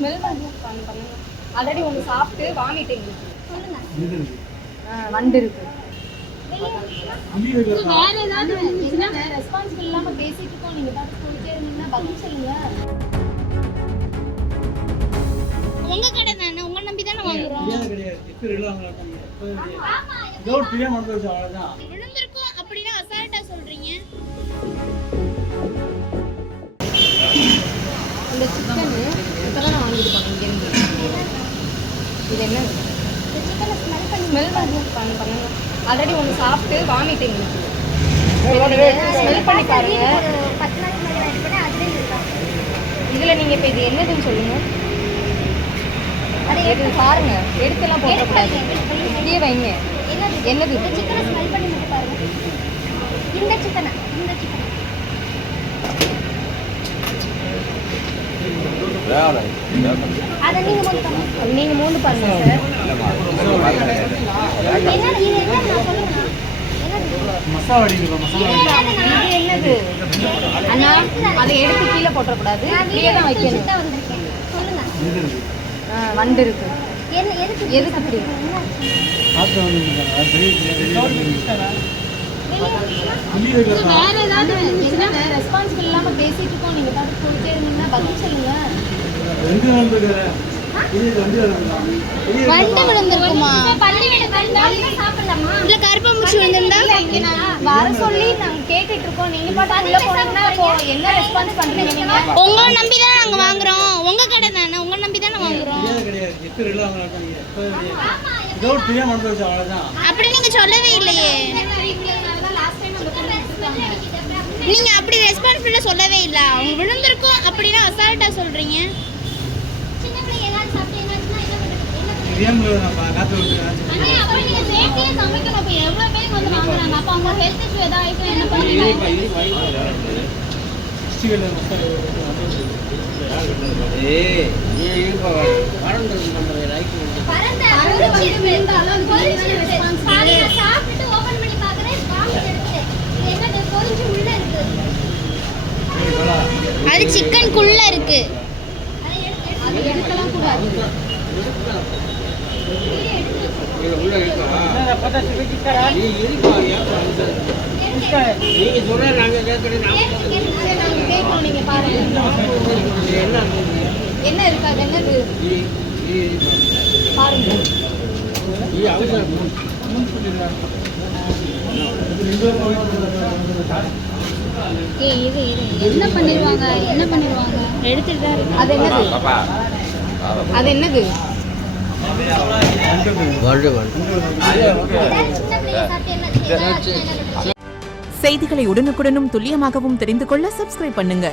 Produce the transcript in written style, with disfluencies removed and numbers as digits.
Smell பண்ணுங்க. Already ஒன்று சாப்பிட்டு வாமிட்டிங் வண்டு இருக்கு. வேற ஏதாவது ரெஸ்பான்சிபிள் இல்லாம பேசிட்டு இருக்கோம். நீங்க பார்த்து சொல்லிட்டே இருந்தீங்கன்னா பதில் சொல்லுங்க. உங்க கடை தானே, உங்க நம்பி தானே வாங்குறோம். விழுந்திருக்கும் அப்படின்னா அசால்ட்டா சொல்றீங்க. இந்த சிக்கன் இப்பதான் நான் வாங்கிட்டு போனேன் இங்கேருந்து. இது என்ன சிக்கனை ஸ்மெல் பண்ணுங்க. ஆல்ரெடி ஒன்று சாப்பிட்டு வாமிட்டிங் ஸ்மெல் பண்ணி பாருங்க. இதில் நீங்கள் இப்போ இது என்னதுன்னு சொல்லுங்க. அது எது பாருங்க, எடுத்துலாம் போடக்கூடாது. இப்படியே வைங்க. என்னது இந்த சிக்கனை ஸ்மெல் பண்ணி மட்டும் பாருங்க. இந்த சிக்கனை அதை நீங்க மூணு பாருங்க சார். என்னது அண்ணா, அதை எடுத்து கீழே போட்டக்கூடாது, கீழே தான் வைக்கணும். வண்டு இருக்கு. எதுக்கு அப்படி வேற ஏதாவது ரெஸ்பான்சிபிள் இல்லாம பேசிட்டு இருக்கோம். நீங்க பார்த்து சொல்லிட்டே இருந்தீங்கன்னா பதில் சொல்லுங்க. வண்டு விழுந்திருக்குமா? இல்ல கருப்பாம்பூச்சி விழுந்திருந்தா வர சொல்லி நாங்க கேட்டுட்டு இருக்கோம். நீங்க பாட்டு உள்ள போனீங்கன்னா என்ன ரெஸ்பான்ஸ் பண்றீங்க? நீங்க உங்களை நம்பி தானே நாங்க வாங்குறோம். உங்க கடை தானே, உங்க நம்பி தானே வாங்குறோம். அப்படி நீங்க சொல்லவே இல்லையே. நீங்க அப்படி ரெஸ்பான்சிபிளா சொல்லவே இல்ல. அவங்க விழுந்திருக்கும் அப்படின்னா அசால்ட்டா சொல்றீங்க. அது சிக்கனுக்குள்ள இருக்கு. என்ன இருக்காது? என்னது பாருங்க. இது என்ன பண்ணிடுவாங்க எடுத்துட்டு தான் இருக்கு. அது என்னது செய்திகளை உடனுக்குடனும் துல்லியமாகவும் தெரிந்து கொள்ள சப்ஸ்கிரைப் பண்ணுங்க.